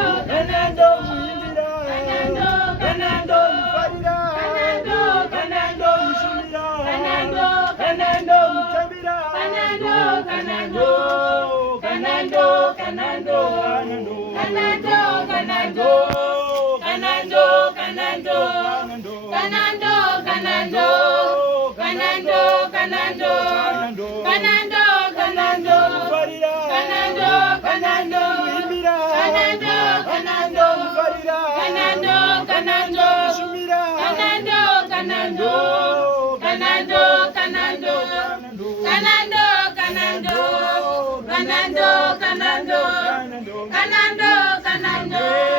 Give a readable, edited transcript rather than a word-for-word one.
Kanando muyimbira, kanando mufarira, kanando mushimira, kanando mutabira, kanando kanando kanando kanando kanando kanando kanando kanando kanando kanando kanando kanando kanando kanando mufarira, kanando kanando muyimbira, kanando kanando mufarira, kanando kanando mushimira, kanando kanando kanando kanando kanando kanando kanando kanando kanando kanando